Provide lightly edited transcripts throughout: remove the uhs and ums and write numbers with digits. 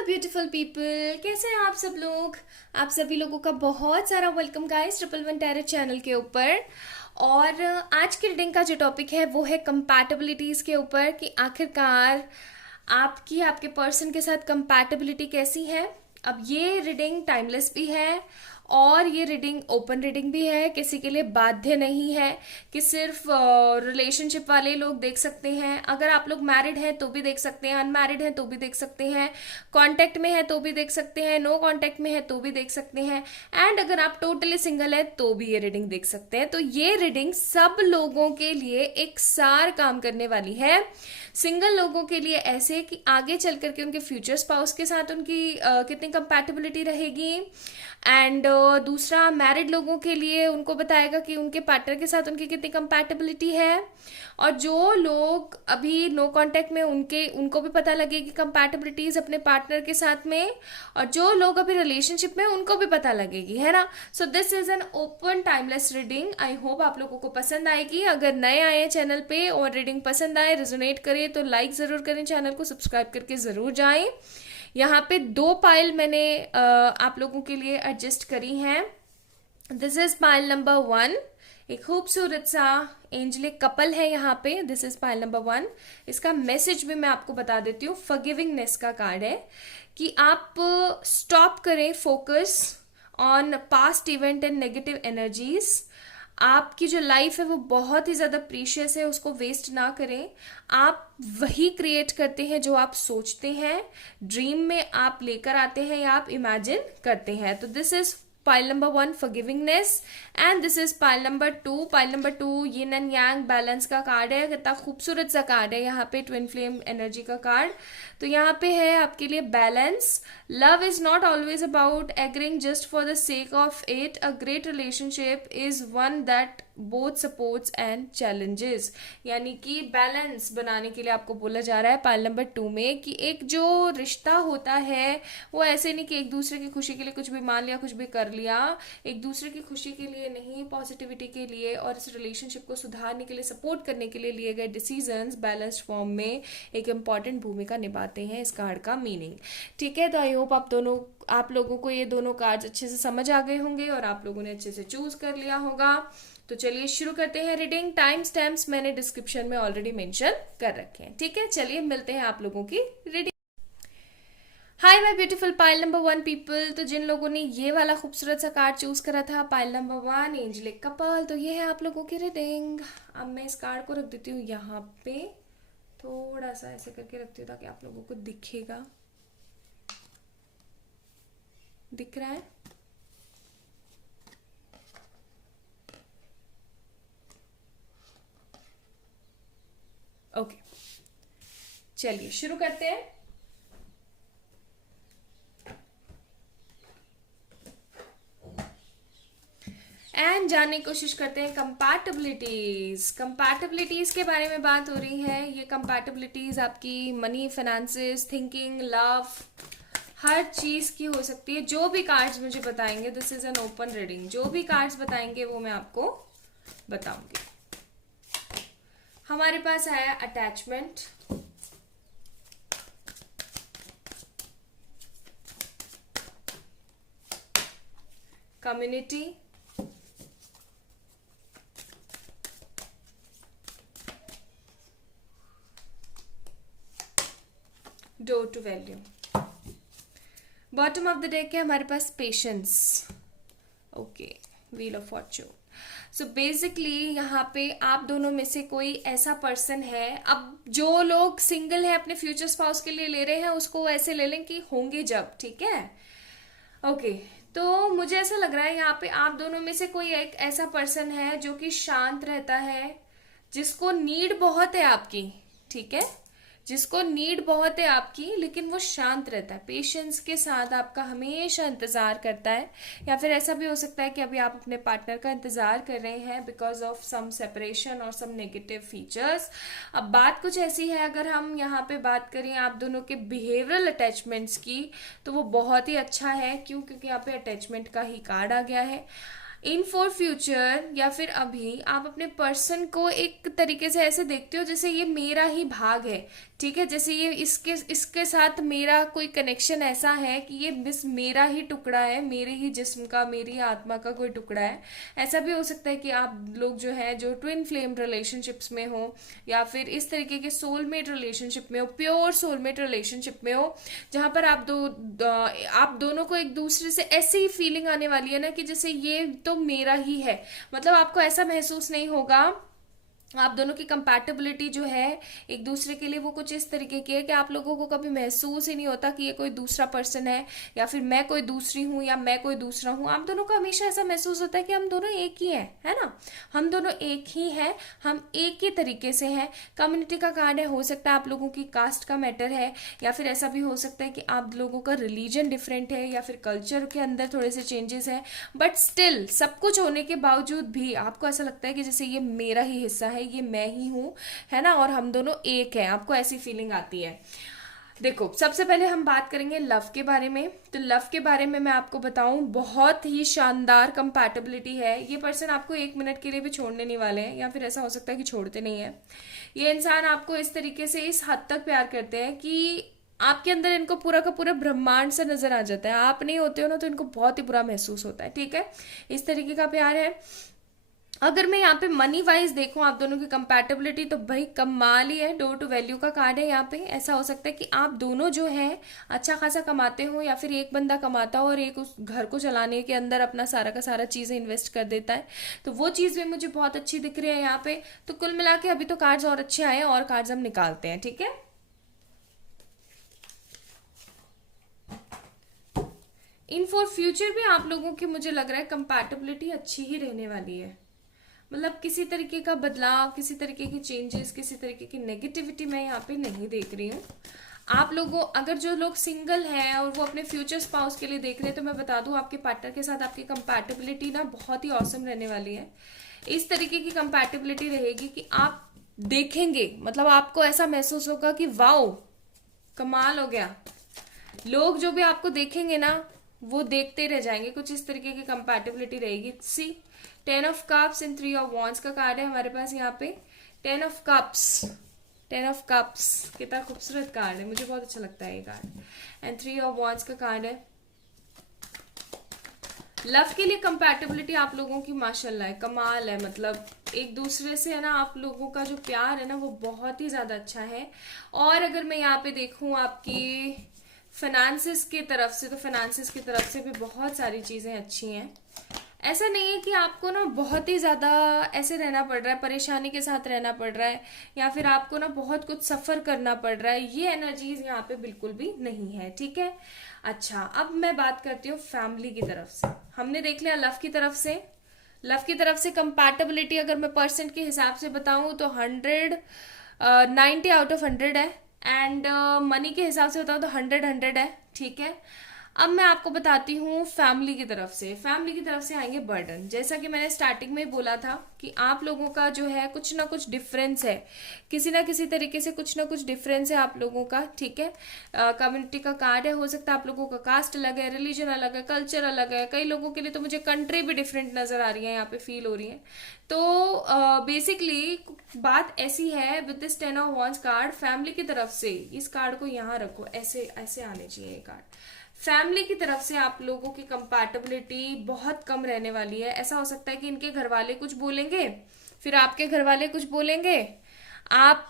My beautiful people, कैसे हैं आप सब लोग। आप सभी लोगों का बहुत सारा welcome guys triple one tarot channel के ऊपर। और आज की रीडिंग का जो टॉपिक है वो है कंपैटिबिलिटीज़ के ऊपर कि आखिरकार आपकी आपके पर्सन के साथ कंपैटिबिलिटी कैसी है। अब ये रीडिंग टाइमलेस भी है और ये रीडिंग ओपन रीडिंग भी है, किसी के लिए बाध्य नहीं है कि सिर्फ रिलेशनशिप वाले लोग देख सकते हैं। अगर आप लोग मैरिड हैं तो भी देख सकते हैं, अनमैरिड हैं तो भी देख सकते हैं, कांटेक्ट में है तो भी देख सकते हैं, नो कांटेक्ट में है तो भी देख सकते हैं, एंड अगर आप टोटली सिंगल है तो भी ये रीडिंग देख सकते हैं। तो ये रीडिंग सब लोगों के लिए एक सार काम करने वाली है। सिंगल लोगों के लिए ऐसे कि आगे चल करके उनके फ्यूचर स्पाउस के साथ उनकी कितनी कंपैटिबिलिटी रहेगी, एंड दूसरा मैरिड लोगों के लिए उनको बताएगा कि उनके पार्टनर के साथ उनकी कितनी कंपैटिबिलिटी है। और जो लोग अभी नो कांटेक्ट में उनको भी पता लगेगी कंपैटिबिलिटीज अपने पार्टनर के साथ में, और जो लोग अभी रिलेशनशिप में उनको भी पता लगेगी, है ना। So this is an open timeless reading. I hope आप लोगों को पसंद आएगी। अगर नए आए हैं चैनल पे और रीडिंग पसंद आए, रेजोनेट करे, तो लाइक जरूर करें, चैनल को सब्सक्राइब करके जरूर जाएं। यहाँ पे 2 पाइल मैंने आप लोगों के लिए एडजस्ट करी हैं। This is pile number 1। एक खूबसूरत सा एंजलिक कपल है यहाँ पे। This is pile number 1। इसका मैसेज भी मैं आपको बता देती हूँ। फॉरगिविंगनेस का कार्ड है कि आप स्टॉप करें focus on past event and negative energies. आपकी जो लाइफ है वो बहुत ही ज़्यादा प्रीशियस है, उसको वेस्ट ना करें। आप वही क्रिएट करते हैं जो आप सोचते हैं, ड्रीम में आप लेकर आते हैं या आप इमेजिन करते हैं। तो this is pile number 1 forgivingness, and this is pile number 2। Pile number 2 yin and yang balance का कार्ड है। कितना खूबसूरत सा कार्ड है यहाँ पे, ट्विन फ्लेम एनर्जी का कार्ड। तो यहाँ पे है आपके लिए balance. Love is not always about agreeing just for the sake of it. A great relationship is one that both supports and challenges. यानी कि बैलेंस बनाने के लिए आपको बोला जा रहा है पाइल नंबर 2 में कि एक जो रिश्ता होता है वो ऐसे नहीं कि एक दूसरे की खुशी के लिए कुछ भी मान लिया, कुछ भी कर लिया। एक दूसरे की खुशी के लिए नहीं, पॉजिटिविटी के लिए और इस रिलेशनशिप को सुधारने के लिए, सपोर्ट करने के लिए लिए गए डिसीजंस बैलेंस्ड फॉर्म में एक इंपॉर्टेंट भूमिका निभाते हैं। इस कार्ड का मीनिंग, ठीक है। तो आई होप आप लोगों को ये दोनों कार्ड्स अच्छे से समझ आ गए होंगे और आप लोगों ने अच्छे से चूज कर लिया होगा। तो चलिए शुरू करते हैं रीडिंग। टाइम स्टैम्प्स मैंने डिस्क्रिप्शन में ऑलरेडी मेंशन कर रखे हैं, ठीक है। चलिए मिलते हैं आप लोगों की reading. Hi my beautiful pile number 1 people. तो जिन लोगों ने ये वाला खूबसूरत सा कार्ड चूज करा था, पाइल नंबर 1 एंजलिक कपल, तो ये है आप लोगों की रीडिंग। अब मैं इस कार्ड को रख देती हूँ यहाँ पे, थोड़ा सा ऐसे करके रखती हूँ ताकि आप लोगों को दिखेगा। दिख रहा है? ओके, चलिए शुरू करते हैं। एंड जानने की कोशिश करते हैं कंपैटिबिलिटीज के बारे में बात हो रही है। ये कंपैटिबिलिटीज आपकी मनी, फाइनेंसेस, थिंकिंग, लव, हर चीज की हो सकती है। जो भी कार्ड्स मुझे बताएंगे, this is an open reading, जो भी कार्ड्स बताएंगे वो मैं आपको बताऊंगी। हमारे पास आया attachment, community, door to value. Bottom of the deck है हमारे पास patience, okay, wheel of fortune. So basically यहाँ पे आप दोनों में से कोई ऐसा पर्सन है। अब जो लोग सिंगल है अपने फ्यूचर स्पाउस के लिए ले रहे हैं, उसको ऐसे ले लें कि होंगे जब, ठीक है, ओके। तो मुझे ऐसा लग रहा है यहाँ पे आप दोनों में से कोई एक ऐसा पर्सन है जो कि शांत रहता है, जिसको नीड बहुत है आपकी, ठीक है, जिसको नीड बहुत है आपकी, लेकिन वो शांत रहता है, पेशेंस के साथ आपका हमेशा इंतजार करता है। या फिर ऐसा भी हो सकता है कि अभी आप अपने पार्टनर का इंतजार कर रहे हैं बिकॉज ऑफ सम सेपरेशन और सम नेगेटिव फीचर्स। अब बात कुछ ऐसी है, अगर हम यहाँ पे बात करें आप दोनों के बिहेवियरल अटैचमेंट्स की, तो वो बहुत ही अच्छा है। क्यों? क्योंकि यहाँ पे अटैचमेंट का ही कार्ड आ गया है। इन फॉर फ्यूचर या फिर अभी आप अपने पर्सन को एक तरीके से ऐसे देखते हो जैसे ये मेरा ही भाग है, ठीक है, जैसे ये इसके इसके साथ मेरा कोई कनेक्शन ऐसा है कि ये बस मेरा ही टुकड़ा है, मेरे ही जिस्म का, मेरी आत्मा का कोई टुकड़ा है। ऐसा भी हो सकता है कि आप लोग जो है जो ट्विन फ्लेम रिलेशनशिप्स में हो, या फिर इस तरीके के सोलमेट रिलेशनशिप में हो, प्योर सोलमेट रिलेशनशिप में हो, जहां पर आप दोनों को एक दूसरे से ऐसी ही फीलिंग आने वाली है ना कि जैसे ये तो मेरा ही है। मतलब आपको ऐसा महसूस नहीं होगा, आप दोनों की कंपैटिबिलिटी जो है एक दूसरे के लिए वो कुछ इस तरीके की है कि आप लोगों को कभी महसूस ही नहीं होता कि ये कोई दूसरा पर्सन है, या फिर मैं कोई दूसरी हूँ या मैं कोई दूसरा हूँ। आप दोनों को हमेशा ऐसा महसूस होता है कि हम दोनों एक ही हैं, है ना। हम दोनों एक ही हैं, हम एक ही तरीके से हैं। कम्युनिटी का कार्ड है, हो सकता है आप लोगों की कास्ट का मैटर है, या फिर ऐसा भी हो सकता है कि आप लोगों का रिलीजन डिफरेंट है, या फिर कल्चर के अंदर थोड़े से चेंजेस है। बट स्टिल सब कुछ होने के बावजूद भी आपको ऐसा लगता है कि जैसे ये मेरा ही हिस्सा है, ये मैं ही हूं, है ना, और हम दोनों एक हैं। आपको ऐसी फीलिंग आती है। देखो, सबसे पहले हम बात करेंगे लव के बारे में। तो लव के बारे में मैं आपको बताऊं, बहुत ही शानदार कंपैटिबिलिटी है। ये पर्सन आपको 1 मिनट के लिए भी छोड़ने नहीं वाले हैं, या फिर ऐसा हो सकता है कि छोड़ते नहीं है। ये इंसान आपको इस तरीके से इस हद तक प्यार करते हैं कि आपके अंदर इनको पूरा का पूरा ब्रह्मांड सा नजर आ जाता है। आप नहीं होते हो ना, तो इनको बहुत ही बुरा महसूस होता है। ठीक है, इस तरीके का प्यार है। अगर मैं यहाँ पे मनी वाइज देखूं आप दोनों की कंपैटिबिलिटी, तो भाई कमाल ही है। डोर टू वैल्यू का कार्ड है यहाँ पे। ऐसा हो सकता है कि आप दोनों जो है अच्छा खासा कमाते हो, या फिर एक बंदा कमाता हो और एक उस घर को चलाने के अंदर अपना सारा का सारा चीजें इन्वेस्ट कर देता है। तो वो चीज भी मुझे बहुत अच्छी दिख रही है यहाँ पे। तो कुल मिला के अभी तो कार्ड्स और अच्छे आए हैं, और कार्ड्स हम निकालते हैं। ठीक है, इन फॉर फ्यूचर भी आप लोगों की मुझे लग रहा है कंपैटिबिलिटी अच्छी ही रहने वाली है। मतलब किसी तरीके का बदलाव, किसी तरीके की चेंजेस, किसी तरीके की नेगेटिविटी मैं यहाँ पे नहीं देख रही हूँ। आप लोगों, अगर जो लोग सिंगल हैं और वो अपने फ्यूचर स्पाउस के लिए देख रहे हैं, तो मैं बता दूं आपके पार्टनर के साथ आपकी कंपैटिबिलिटी ना बहुत ही औसम रहने वाली है। इस तरीके की कंपैटिबिलिटी रहेगी कि आप देखेंगे, मतलब आपको ऐसा महसूस होगा कि वाओ कमाल हो गया। लोग जो भी आपको देखेंगे ना, वो देखते रह जाएंगे। कुछ इस तरीके की कंपैटिबिलिटी रहेगी। सी 10 of cups and 3 of wands का कार्ड है हमारे पास यहाँ पे। 10 ऑफ कप्स, 10 ऑफ कप्स कितना खूबसूरत कार्ड है, मुझे बहुत अच्छा लगता है ये कार्ड। एंड 3 ऑफ वॉन्ड्स का कार्ड है। लव के लिए कंपैटिबिलिटी आप लोगों की माशाल्लाह है, कमाल है। मतलब एक दूसरे से है ना, आप लोगों का जो प्यार है ना, वो बहुत ही ज्यादा अच्छा है। और अगर मैं यहाँ पे देखूं आपकी फाइनेंसिस की तरफ से, तो फाइनेंसिस की तरफ से भी बहुत सारी चीजें अच्छी हैं। ऐसा नहीं है कि आपको ना बहुत ही ज्यादा ऐसे रहना पड़ रहा है, परेशानी के साथ रहना पड़ रहा है, या फिर आपको ना बहुत कुछ सफर करना पड़ रहा है। ये एनर्जीज यहाँ पे बिल्कुल भी नहीं है। ठीक है, अच्छा अब मैं बात करती हूँ फैमिली की तरफ से। हमने देख लिया लव की तरफ से। लव की तरफ से कंपैटिबिलिटी अगर मैं परसेंट के हिसाब से बताऊं तो 90 आउट ऑफ 100 है। एंड मनी के हिसाब से बताऊं तो 100 है। ठीक है, अब मैं आपको बताती हूँ फैमिली की तरफ से। फैमिली की तरफ से आएंगे बर्डन। जैसा कि मैंने स्टार्टिंग में ही बोला था कि आप लोगों का जो है कुछ ना कुछ डिफरेंस है, किसी ना किसी तरीके से कुछ ना कुछ डिफरेंस है आप लोगों का। ठीक है, कम्युनिटी का कार्ड है। हो सकता है आप लोगों का कास्ट अलग है, रिलीजन अलग है, कल्चर अलग है। कई लोगों के लिए तो मुझे कंट्री भी डिफरेंट नजर आ रही है, यहाँ पे फील हो रही है। तो बेसिकली बात ऐसी है with this 10 of wands card. Family की तरफ से इस कार्ड को यहाँ रखो, ऐसे ऐसे आने चाहिए ये कार्ड। फैमिली की तरफ से आप लोगों की कंपैटिबिलिटी बहुत कम रहने वाली है। ऐसा हो सकता है कि इनके घर वाले कुछ बोलेंगे, फिर आपके घर वाले कुछ बोलेंगे, आप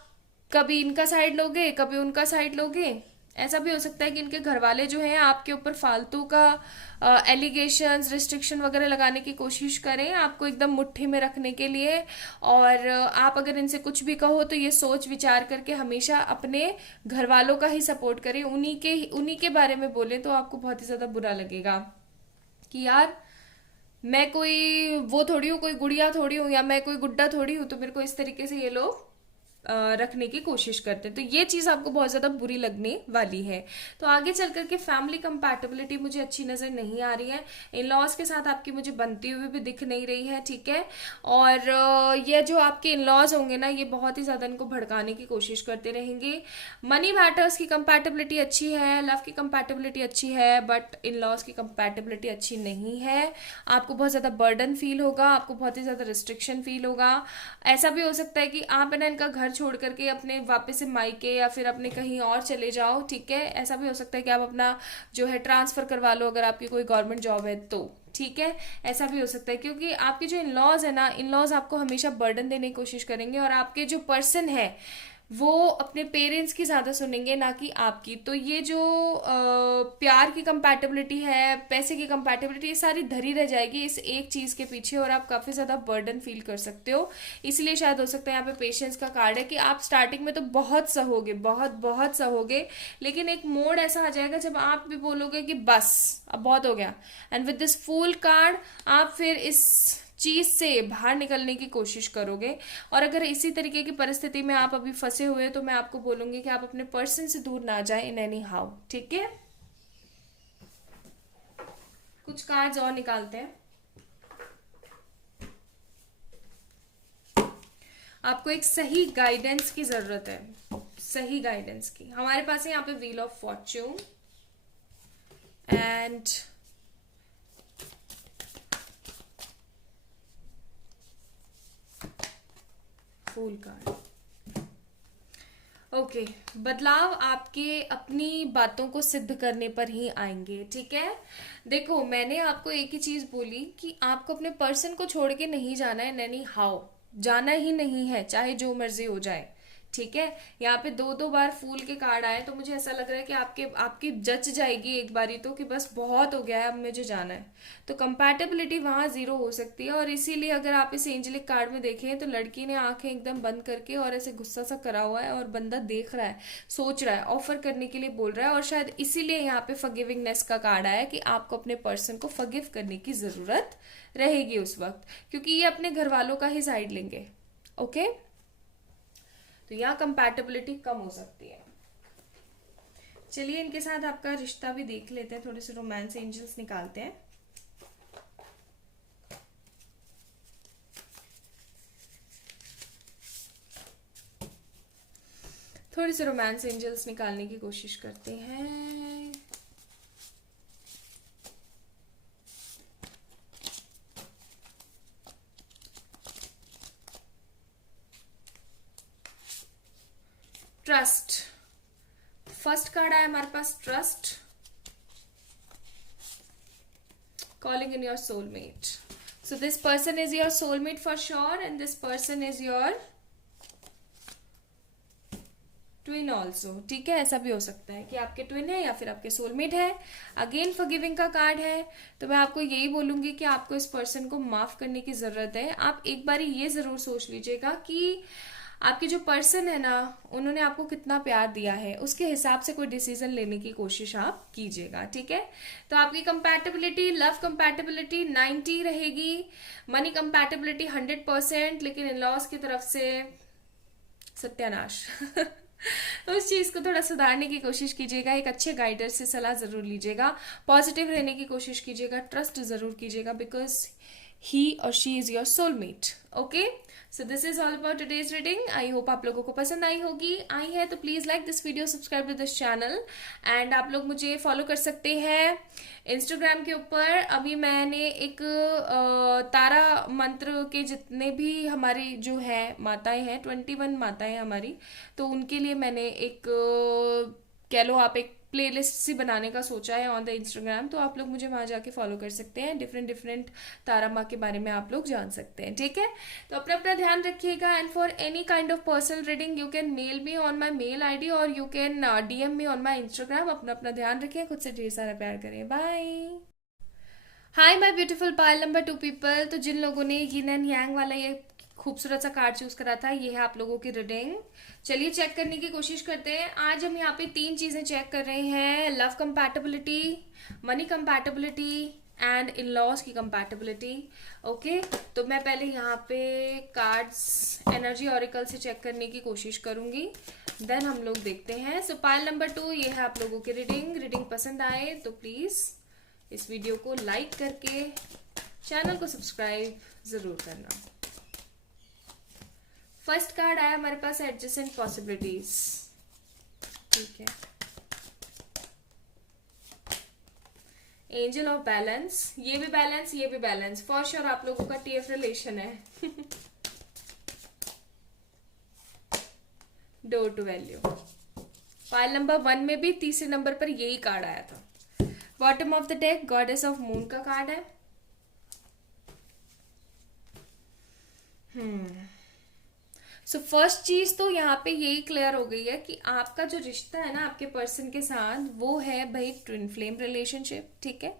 कभी इनका साइड लोगे, कभी उनका साइड लोगे। ऐसा भी हो सकता है कि इनके घर वाले जो हैं आपके ऊपर फालतू का एलिगेशंस, रिस्ट्रिक्शन वगैरह लगाने की कोशिश करें, आपको एकदम मुट्ठी में रखने के लिए। और आप अगर इनसे कुछ भी कहो तो ये सोच विचार करके हमेशा अपने घर वालों का ही सपोर्ट करें, उन्हीं के बारे में बोलें, तो आपको बहुत ही ज्यादा बुरा लगेगा कि यार मैं कोई वो थोड़ी हूँ, कोई गुड़िया थोड़ी हूँ, या मैं कोई गुड्डा थोड़ी हूँ, तो मेरे को इस तरीके से ये लोग रखने की कोशिश करते हैं। तो ये चीज आपको बहुत ज्यादा बुरी लगने वाली है। तो आगे चल करके फैमिली कंपैटिबिलिटी मुझे अच्छी नजर नहीं आ रही है। इन लॉज के साथ आपकी मुझे बनती हुई भी दिख नहीं रही है। ठीक है, और ये जो आपके इन लॉज होंगे ना, ये बहुत ही ज्यादा इनको भड़काने की कोशिश करते रहेंगे। मनी मैटर्स की कंपैटिबिलिटी अच्छी है, लव की कंपैटिबिलिटी अच्छी है, बट इन लॉज की कंपैटिबिलिटी अच्छी नहीं है। आपको बहुत ज्यादा बर्डन फील होगा, आपको बहुत ही ज्यादा रिस्ट्रिक्शन फील होगा। ऐसा भी हो सकता है कि आप है ना इनका घर घर छोड़ करके अपने वापस से मायके या फिर अपने कहीं और चले जाओ, ठीक है। ऐसा भी हो सकता है कि आप अपना जो है ट्रांसफर करवा लो अगर आपकी कोई गवर्नमेंट जॉब है तो, ठीक है। ऐसा भी हो सकता है क्योंकि आपके जो इन लॉज है ना, इन लॉज आपको हमेशा बर्डन देने की कोशिश करेंगे और आपके जो पर्सन है वो अपने पेरेंट्स की ज़्यादा सुनेंगे ना कि आपकी। तो ये जो प्यार की कंपैटिबिलिटी है, पैसे की कंपैटिबिलिटी, ये सारी धरी रह जाएगी इस एक चीज़ के पीछे और आप काफ़ी ज़्यादा बर्डन फील कर सकते हो। इसलिए शायद हो सकता है यहाँ पे पेशेंस का कार्ड है कि आप स्टार्टिंग में तो बहुत सहोगे, बहुत बहुत सहोगे, लेकिन एक मोड ऐसा आ जाएगा जब आप भी बोलोगे कि बस अब बहुत हो गया। And with this fool card आप फिर इस चीज से बाहर निकलने की कोशिश करोगे। और अगर इसी तरीके की परिस्थिति में आप अभी फंसे हुए तो मैं आपको बोलूंगी कि आप अपने पर्सन से दूर ना जाए इन एनी हाउ, ठीक है। कुछ कार्ड्स और निकालते हैं। आपको एक सही गाइडेंस की जरूरत है, सही गाइडेंस की। हमारे पास है यहाँ पे wheel of fortune and fool card. Okay, बदलाव आपके अपनी बातों को सिद्ध करने पर ही आएंगे, ठीक है। देखो, मैंने आपको एक ही चीज बोली कि आपको अपने पर्सन को छोड़ के नहीं जाना है, एनी हाउ जाना ही नहीं है, चाहे जो मर्जी हो जाए, ठीक है। यहाँ पे दो दो बार फूल के कार्ड आए तो मुझे ऐसा लग रहा है कि आपकी जच जाएगी एक बारी तो कि बस बहुत हो गया है, अब मुझे जाना है। तो कंपैटिबिलिटी वहां जीरो हो सकती है और इसीलिए अगर आप इस एंजेलिक कार्ड में देखें तो लड़की ने आंखें एकदम बंद करके और ऐसे गुस्सा सा करा हुआ है और बंदा देख रहा है, सोच रहा है, ऑफर करने के लिए बोल रहा है। और शायद इसीलिए यहाँ पे फॉरगिविंगनेस का कार्ड आया कि आपको अपने पर्सन को फॉरगिव करने की जरूरत रहेगी उस वक्त, क्योंकि ये अपने घर वालों का ही साइड लेंगे, ओके। तो यहाँ कंपैटिबिलिटी कम हो सकती है। चलिए इनके साथ आपका रिश्ता भी देख लेते हैं, थोड़े से रोमांस एंजल्स निकालते हैं। थोड़े से रोमांस एंजल्स निकालने की कोशिश करते हैं। ट्रस्ट, फर्स्ट कार्ड आया हमारे पास trust, calling in your soulmate. So this person is your soulmate for sure and this person is your twin also, ठीक है। ऐसा भी हो सकता है कि आपके ट्विन है या फिर आपके सोलमेट है। अगेन फॉरगिविंग का कार्ड है, तो मैं आपको यही बोलूंगी कि आपको इस पर्सन को माफ करने की जरूरत है। आप एक बार ये जरूर सोच लीजिएगा कि आपके जो पर्सन है ना, उन्होंने आपको कितना प्यार दिया है, उसके हिसाब से कोई डिसीजन लेने की कोशिश आप कीजिएगा, ठीक है। तो आपकी कंपैटिबिलिटी, लव कंपैटिबिलिटी 90 रहेगी, मनी कंपैटिबिलिटी 100%, लेकिन इन लॉज की तरफ से सत्यानाश। तो उस चीज को थोड़ा सुधारने की कोशिश कीजिएगा, एक अच्छे गाइडर से सलाह जरूर लीजिएगा, पॉजिटिव रहने की कोशिश कीजिएगा, ट्रस्ट जरूर कीजिएगा, because he or she is your soulmate, okay। so this is all about today's reading। I hope आप लोगों को पसंद आई होगी। आई है तो please like this video, subscribe to this channel and आप लोग मुझे फॉलो कर सकते हैं इंस्टाग्राम के ऊपर। अभी मैंने एक तारा मंत्र के जितने भी हमारी जो है माताएं हैं, 21 माताएं हमारी, तो उनके लिए मैंने एक कह लो आप एक प्लेलिस्ट सी बनाने का सोचा है ऑन द इंस्टाग्राम। तो आप लोग मुझे वहां जाके फॉलो कर सकते हैं, डिफरेंट तारा माँ के बारे में आप लोग जान सकते हैं, ठीक है। तो अपना अपना ध्यान रखिएगा and for any kind of personal reading you can mail me on my mail ID और you can DM me on my Instagram. अपना अपना ध्यान रखिए, खुद से ढेर सारा प्यार करें, bye. Hi my beautiful pile number 2 people. तो जिन लोगों ने यिन एंड यांग वाला ये खूबसूरत सा कार्ड चूज करा था, ये है आप लोगों की रीडिंग। चलिए चेक करने की कोशिश करते हैं। आज हम यहाँ पे 3 चीजें चेक कर रहे हैं, love compatibility, money compatibility and in laws की कंपैटिबिलिटी, ओके। तो मैं पहले यहाँ पे कार्ड्स एनर्जी ऑरिकल से चेक करने की कोशिश करूंगी, देन हम लोग देखते हैं। सो पायल नंबर 2, ये है आप लोगों की रीडिंग पसंद आए तो प्लीज इस वीडियो को लाइक करके चैनल को सब्सक्राइब जरूर करना। फर्स्ट कार्ड आया हमारे पास एडजेसेंट पॉसिबिलिटीज, ठीक है। एंजल ऑफ बैलेंस, ये भी बैलेंस, ये भी बैलेंस, फॉर श्योर आप लोगों का टीएफ रिलेशन है। Door to value. Pile number 1 में भी तीसरे नंबर पर यही कार्ड आया था। Bottom of the deck goddess of moon का कार्ड है। सो फर्स्ट चीज तो यहाँ पे यही क्लियर हो गई है कि आपका जो रिश्ता है ना आपके पर्सन के साथ, वो है भाई ट्विन फ्लेम रिलेशनशिप। ठीक है,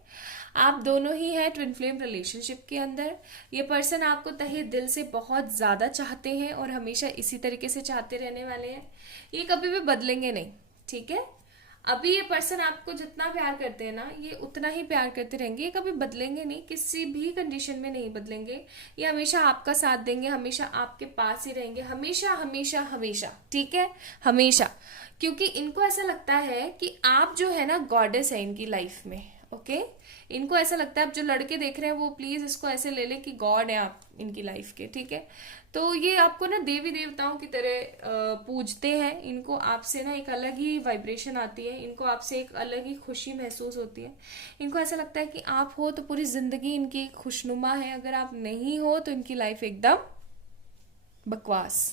आप दोनों ही हैं ट्विन फ्लेम रिलेशनशिप के अंदर। ये पर्सन आपको तहे दिल से बहुत ज्यादा चाहते हैं और हमेशा इसी तरीके से चाहते रहने वाले हैं। ये कभी भी बदलेंगे नहीं। ठीक है, अभी ये पर्सन आपको जितना प्यार करते हैं ना, ये उतना ही प्यार करते रहेंगे। ये कभी बदलेंगे नहीं, किसी भी कंडीशन में नहीं बदलेंगे। ये हमेशा आपका साथ देंगे, हमेशा आपके पास ही रहेंगे, हमेशा हमेशा हमेशा। ठीक है, हमेशा। क्योंकि इनको ऐसा लगता है कि आप जो है ना गॉडेस है इनकी लाइफ में। ओके, इनको ऐसा लगता है, आप जो लड़के देख रहे हैं वो प्लीज इसको ऐसे ले लें कि गॉड है आप इनकी लाइफ के। ठीक है, तो ये आपको ना देवी देवताओं की तरह पूजते हैं। इनको आपसे ना एक अलग ही वाइब्रेशन आती है, इनको आपसे एक अलग ही खुशी महसूस होती है। इनको ऐसा लगता है कि आप हो तो पूरी जिंदगी इनकी खुशनुमा है, अगर आप नहीं हो तो इनकी लाइफ एकदम बकवास।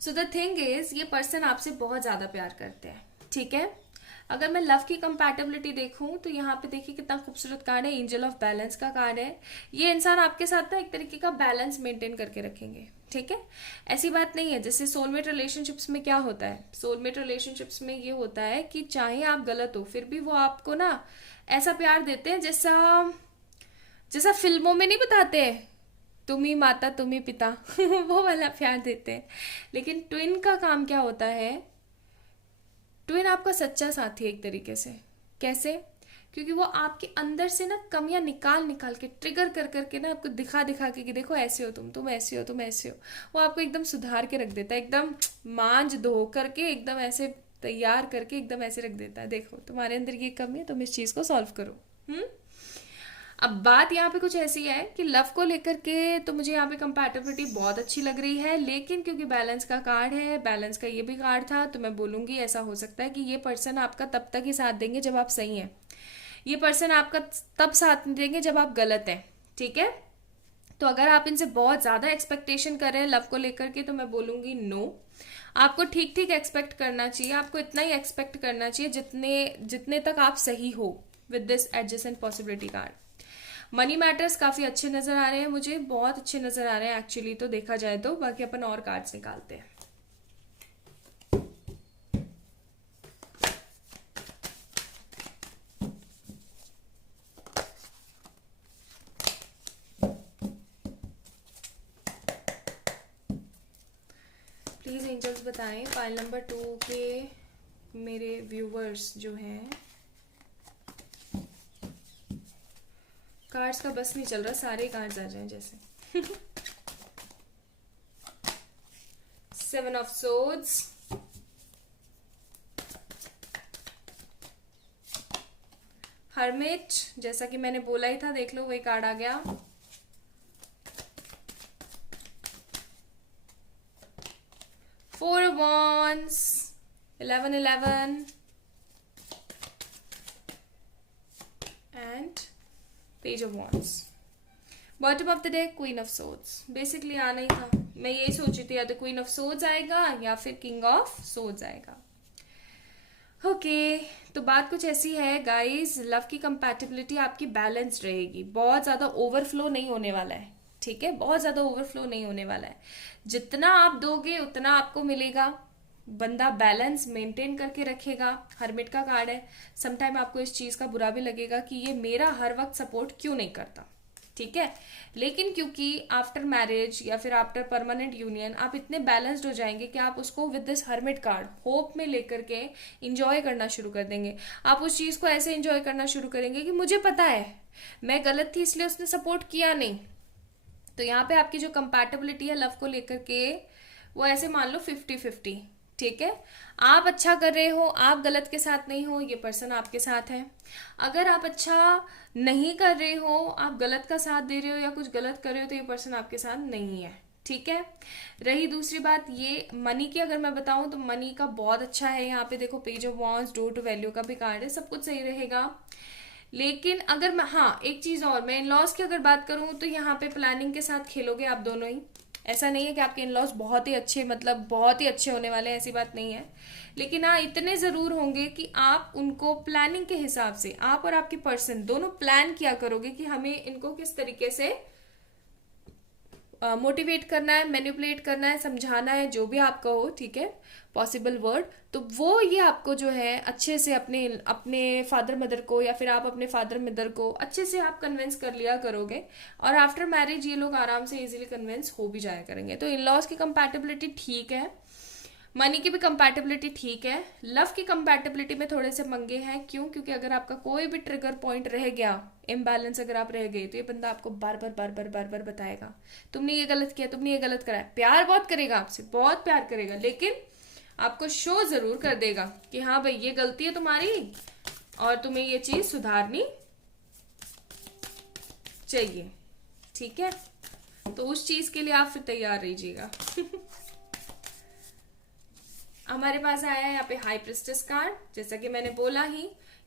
सो द थिंग इज, ये पर्सन आपसे बहुत ज्यादा प्यार करते हैं। ठीक है, अगर मैं लव की कंपैटिबिलिटी देखूं तो यहाँ पे देखिए कितना खूबसूरत कार्ड है, एंजल ऑफ बैलेंस का कार्ड है। ये इंसान आपके साथ ना एक तरीके का बैलेंस मेंटेन करके रखेंगे। ठीक है, ऐसी बात नहीं है जैसे सोलमेट रिलेशनशिप्स में क्या होता है। सोलमेट रिलेशनशिप्स में ये होता है कि चाहे आप गलत हो फिर भी वो आपको ना ऐसा प्यार देते हैं जैसा जैसा फिल्मों में नहीं बताते हैं, तुम ही माता तुम ही पिता वो वाला प्यार देते हैं। लेकिन ट्विन का काम क्या होता है, ट्विन आपका सच्चा साथी है एक तरीके से। कैसे? क्योंकि वो आपके अंदर से ना कमियां निकाल निकाल के, ट्रिगर कर करके ना आपको दिखा दिखा के कि देखो ऐसे हो तुम ऐसे हो, तुम ऐसे हो। वो आपको एकदम सुधार के रख देता है, एकदम मांज धो करके एकदम ऐसे तैयार करके एकदम ऐसे रख देता है, देखो तुम्हारे अंदर ये कमी है, तुम इस चीज को सॉल्व करो। अब बात यहाँ पे कुछ ऐसी है कि लव को लेकर के तो मुझे यहाँ पे कंपैटिबिलिटी बहुत अच्छी लग रही है, लेकिन क्योंकि बैलेंस का कार्ड है, बैलेंस का ये भी कार्ड था, तो मैं बोलूंगी ऐसा हो सकता है कि ये पर्सन आपका तब तक ही साथ देंगे जब आप सही हैं। ये पर्सन आपका तब साथ देंगे जब आप गलत हैं। ठीक है, तो अगर आप इनसे बहुत ज्यादा एक्सपेक्टेशन कर रहे हैं लव को लेकर के, तो मैं बोलूंगी नो। आपको ठीक ठीक एक्सपेक्ट करना चाहिए, आपको इतना ही एक्सपेक्ट करना चाहिए जितने तक आप सही हो with this adjacent possibility card. Money matters काफी अच्छे नजर आ रहे हैं, मुझे बहुत अच्छे नजर आ रहे हैं एक्चुअली तो देखा जाए तो। बाकी अपन और कार्ड्स निकालते हैं। प्लीज एंजल्स बताएं फाइल नंबर 2 के मेरे व्यूवर्स जो हैं, कार्ड्स का बस नहीं चल रहा, सारे कार्ड्स आ जाएं जैसे। 7 ऑफ सोर्ड्स, हर्मिट, जैसा कि मैंने बोला ही था, देख लो वही कार्ड आ गया। Four wands, 11 and page of wands. Bottom of the deck queen of swords. Basically आना ही था, मैं यही सोची थी, या तो क्वीन ऑफ सोर्ड्स आएगा या फिर किंग ऑफ सोर्ड्स आएगा। ओके, तो बात कुछ ऐसी है गाइस, लव की कंपैटिबिलिटी आपकी बैलेंस्ड रहेगी, बहुत ज्यादा ओवरफ्लो नहीं होने वाला है। ठीक है, बहुत ज्यादा ओवरफ्लो नहीं होने वाला है। जितना आप दोगे उतना आपको मिलेगा। बंदा बैलेंस मेंटेन करके रखेगा। हर्मिट का कार्ड है, समटाइम आपको इस चीज का बुरा भी लगेगा कि ये मेरा हर वक्त सपोर्ट क्यों नहीं करता। ठीक है, लेकिन क्योंकि आफ्टर मैरिज या फिर आफ्टर परमानेंट यूनियन आप इतने बैलेंस्ड हो जाएंगे कि आप उसको with this hermit card hope में लेकर के इंजॉय करना शुरू कर देंगे। आप उस चीज को ऐसे इंजॉय करना शुरू करेंगे कि मुझे पता है मैं गलत थी इसलिए उसने सपोर्ट किया नहीं। तो यहाँ पे आपकी जो कंपैटिबिलिटी है लव को लेकर के, वो ऐसे मान लो 50-50। ठीक है, आप अच्छा कर रहे हो, आप गलत के साथ नहीं हो, ये पर्सन आपके साथ है। अगर आप अच्छा नहीं कर रहे हो, आप गलत का साथ दे रहे हो या कुछ गलत कर रहे हो, तो ये पर्सन आपके साथ नहीं है। ठीक है, रही दूसरी बात ये मनी की, अगर मैं बताऊं तो मनी का बहुत अच्छा है। यहाँ पे देखो page of wands, door to value का भी कार्ड है, सब कुछ सही रहेगा। लेकिन अगर मैं, हाँ एक चीज और, मैं इन लॉस की अगर बात करूं तो यहाँ पे प्लानिंग के साथ खेलोगे आप दोनों ही। ऐसा नहीं है कि आपके इन लॉज बहुत ही अच्छे, मतलब बहुत ही अच्छे होने वाले हैं, ऐसी बात नहीं है। लेकिन हाँ, इतने ज़रूर होंगे कि आप उनको प्लानिंग के हिसाब से, आप और आपकी पर्सन दोनों प्लान किया करोगे कि हमें इनको किस तरीके से मोटिवेट करना है, मैनिपुलेट करना है, समझाना है, जो भी आपका हो, ठीक है, पॉसिबल वर्ड। तो वो ये आपको जो है अच्छे से अपने अपने फादर मदर को, या फिर आप अपने फादर मदर को अच्छे से आप कन्विंस कर लिया करोगे, और आफ्टर मैरिज ये लोग आराम से इजीली कन्विंस हो भी जाया करेंगे। तो इन लॉज की कंपैटिबिलिटी ठीक है, मनी की भी कंपैटिबिलिटी ठीक है, लव की कंपैटिबिलिटी में थोड़े से मंगे हैं। क्यों? क्योंकि अगर आपका कोई भी ट्रिगर पॉइंट रह गया, इम्बैलेंस अगर आप रह गए, तो ये बंदा आपको बार बार बार बार बार बार बताएगा तुमने ये गलत किया, तुमने ये गलत करा है। प्यार बहुत करेगा आपसे, बहुत प्यार करेगा, लेकिन आपको शो जरूर कर देगा कि हाँ भाई ये गलती है तुम्हारी और तुम्हें ये चीज सुधारनी चाहिए, ठीक है। तो उस चीज के लिए आप फिर तैयार रहिएगा। हमारे पास आया है यहाँ पे हाई प्रिस्टेस कार्ड। जैसा कि मैंने बोला ही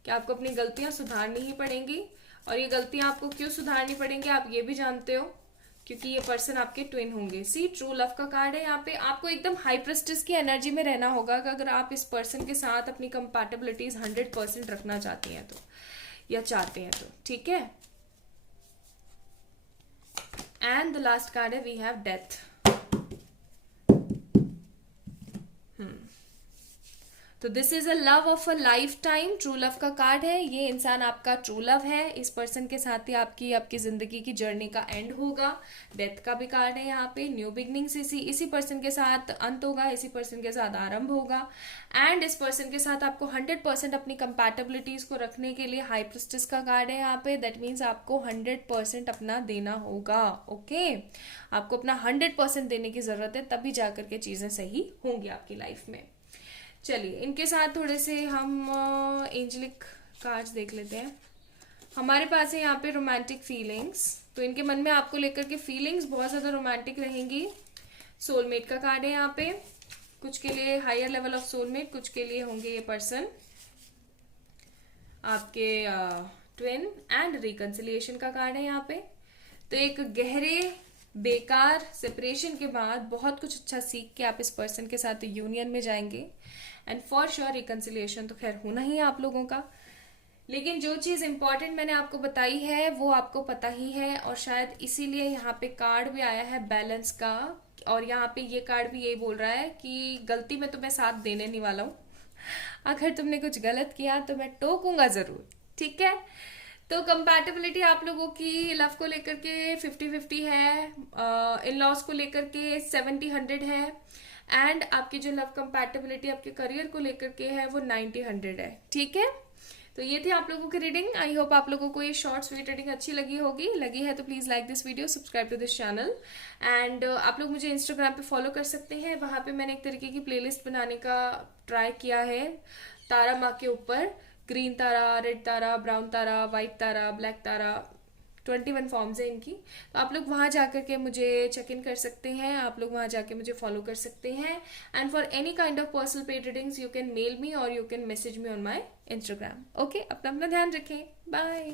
कि आपको अपनी गलतियां सुधारनी ही पड़ेंगी, और ये गलतियां आपको क्यों सुधारनी पड़ेंगी आप ये भी जानते हो, क्योंकि ये पर्सन आपके ट्विन होंगे। सी, ट्रू लव का कार्ड है यहाँ पे। आपको एकदम हाई प्रिस्टेस की एनर्जी में रहना होगा कि अगर आप इस पर्सन के साथ अपनी कंपैटिबिलिटीज 100% रखना चाहती हैं तो, या चाहते हैं तो, ठीक है। एंड द लास्ट कार्ड है, वी हैव डेथ। तो this is a love of a life time. True love का कार्ड है, ये इंसान आपका ट्रू लव है। इस पर्सन के साथ ही आपकी जिंदगी की जर्नी का एंड होगा। डेथ का भी कार्ड है यहाँ पे। न्यू बिगनिंग्स इसी पर्सन के साथ अंत होगा, इसी पर्सन के साथ आरंभ होगा। एंड इस पर्सन के साथ आपको 100% अपनी कंपैटिबिलिटीज को रखने के लिए हाई प्रिस्टेस का कार्ड है यहाँ पे। दैट मीन्स आपको 100% अपना देना होगा, ओके। आपको अपना 100% देने की जरूरत है, तभी जाकर के चीजें सही होंगी आपकी लाइफ में। चलिए, इनके साथ थोड़े से हम एंजलिक कार्ड्स देख लेते हैं। हमारे पास है यहाँ पे रोमांटिक फीलिंग्स। तो इनके मन में आपको लेकर के फीलिंग्स बहुत ज़्यादा रोमांटिक रहेंगी। सोलमेट का कार्ड है यहाँ पे। कुछ के लिए हायर लेवल ऑफ सोलमेट, कुछ के लिए होंगे ये पर्सन आपके ट्विन। एंड रिकंसिलिएशन का कार्ड है यहाँ पे। तो एक गहरे बेकार सेपरेशन के बाद बहुत कुछ अच्छा सीख के आप इस पर्सन के साथ यूनियन में जाएंगे। एंड फॉर श्योर रिकंसिलिएशन तो खैर होना ही है आप लोगों का। लेकिन जो चीज़ इंपॉर्टेंट मैंने आपको बताई है वो आपको पता ही है, और शायद इसीलिए यहाँ पे कार्ड भी आया है बैलेंस का। और यहाँ पे ये कार्ड भी यही बोल रहा है कि गलती में तो मैं साथ देने नहीं वाला हूँ, अगर तुमने कुछ गलत किया तो मैं टोकूंगा जरूर, ठीक है। तो कंपैटिबिलिटी आप लोगों की लव को लेकर के 50-50 है, इन लॉज को लेकर के 70-100 है, एंड आपकी जो लव कंपैटिबिलिटी आपके करियर को लेकर के है वो 90-100 है, ठीक है। तो ये थी आप लोगों की रीडिंग। आई होप आप लोगों को ये शॉर्ट स्वीट रीडिंग अच्छी लगी होगी। लगी है तो please like this video, subscribe to this channel. And आप लोग मुझे इंस्टाग्राम पे फॉलो कर सकते हैं। वहां पे मैंने एक तरीके की प्लेलिस्ट बनाने का ट्राई किया है तारा माँ के ऊपर। ग्रीन तारा, रेड तारा, ब्राउन तारा, व्हाइट तारा, ब्लैक तारा, 21 फॉर्म्स है इनकी। तो आप लोग वहाँ जाकर के मुझे चेक इन कर सकते हैं, आप लोग वहाँ जाके मुझे फॉलो कर सकते हैं। And for any kind of personal paid readings you can mail me और you can message me on my Instagram, okay. अपना ध्यान रखें, बाय।